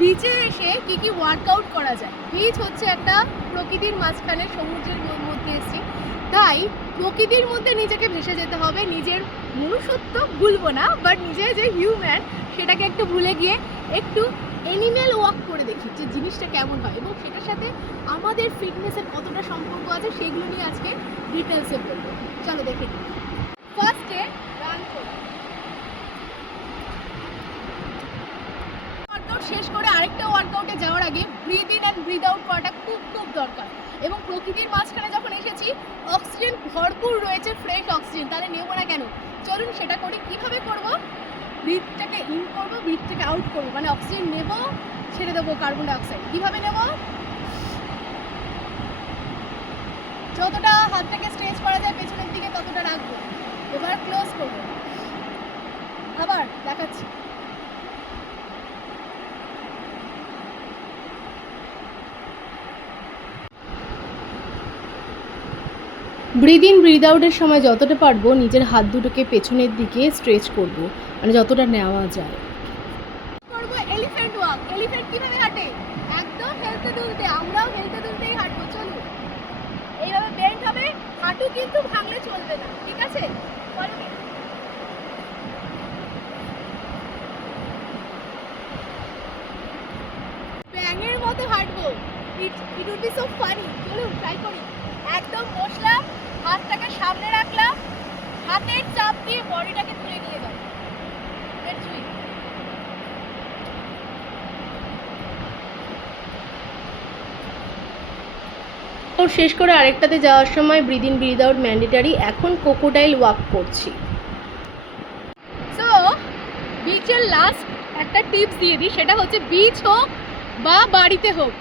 বিচে এসে কি কি ওয়ার্কআউট করা যায়। বিচ হচ্ছে একটা প্রকৃতির মাঝখানে, সমুদ্রের মধ্যে এসেছি, তাই প্রকৃতির মধ্যে নিজেকে ভেসে যেতে হবে। নিজের মনুষ্যত্ব ভুলবো না, বাট নিজে যে হিউম্যান সেটাকে একটু ভুলে গিয়ে একটু অ্যানিম্যাল ওয়াক করে দেখি যে জিনিসটা কেমন হয়, এবং সেটার সাথে আমাদের ফিটনেসের কতটা সম্পর্ক আছে সেগুলো নিয়ে আজকে ডিটেলসে বলবো। চলো দেখে নিই। ফার্স্টে রান করো। ওয়ার্কআউট শেষ করে আরেকটা ওয়ার্কআউটে যাওয়ার আগে breathe in and breathe out করাটা খুব খুব দরকার। এবং প্রকৃতির মাঝখানে যখন এসেছি, অক্সিজেন ভরপুর রয়েছে, ফ্রেশ অক্সিজেন, তাহলে নেবো না কেন? চলুন সেটা করি। কীভাবে করবো? ব্রিথটাকে ইন করবো, ব্রিথটাকে আউট করবো, মানে অক্সিজেন নেবো, ছেড়ে দেবো কার্বন ডাইঅক্সাইড। কীভাবে নেবো? যতটা হাতটাকে স্ট্রেচ করা যায় পেছনের দিকে ততটা রাখবো। এবার ক্লোজ করবো, আবার দেখাচ্ছি। ব্রিথ ইন ব্রিথ আউটের সময় যতটা পারবো নিজের হাত দুটোকে পেছনের দিকে স্ট্রেচ করব, মানে যতটা নেওয়া যায়। করবো এলিফ্যান্ট ওয়াক। এলিফ্যান্ট কিভাবে হাঁটে? একদম হেলতে দুলতে। আমরাও হেলতে দুলতেই হাঁটবো। চলুন, এইভাবে বেন্ড হবে, হাঁটু কিন্তু ভাঙলে চলবে না, ঠিক আছে? ব্যাঙের মতো হাঁটবো। It will be so funny. চলুন ট্রাই করি। একদম বসলাম, হাতটাকে সামনে রাখলাম, হাতের চাপ দিয়ে বডিটাকে তুলে নিয়ে যাবো। ও শেষ করে আরেকটাতে যাওয়ার সময় breathe in breathe out mandatory. এখন ক্রোকোডাইল ওয়াক করছি। সো বিচের লাস্ট একটা টিপস দিয়ে দিই, সেটা হচ্ছে বিচ হোক বা বাড়িতে হোক,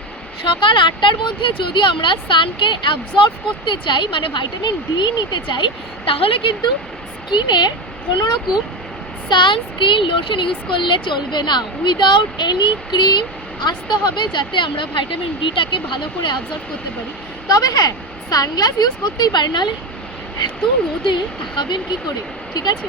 সকাল 8টার মধ্যে যদি আমরা সানকে অ্যাবজর্ব করতে চাই, মানে ভাইটামিন ডি নিতে চাই, তাহলে কিন্তু স্কিনে কোনোরকম সানস্ক্রিন লোশন ইউজ করলে চলবে না। উইদাউট এনি ক্রিম আসতে হবে, যাতে আমরা ভাইটামিন ডিটাকে ভালো করে অ্যাবজর্ব করতে পারি। তবে হ্যাঁ, সানগ্লাস ইউজ করতেই পারি, নাহলে এত রোদে তাকাবেন কি করে, ঠিক আছে?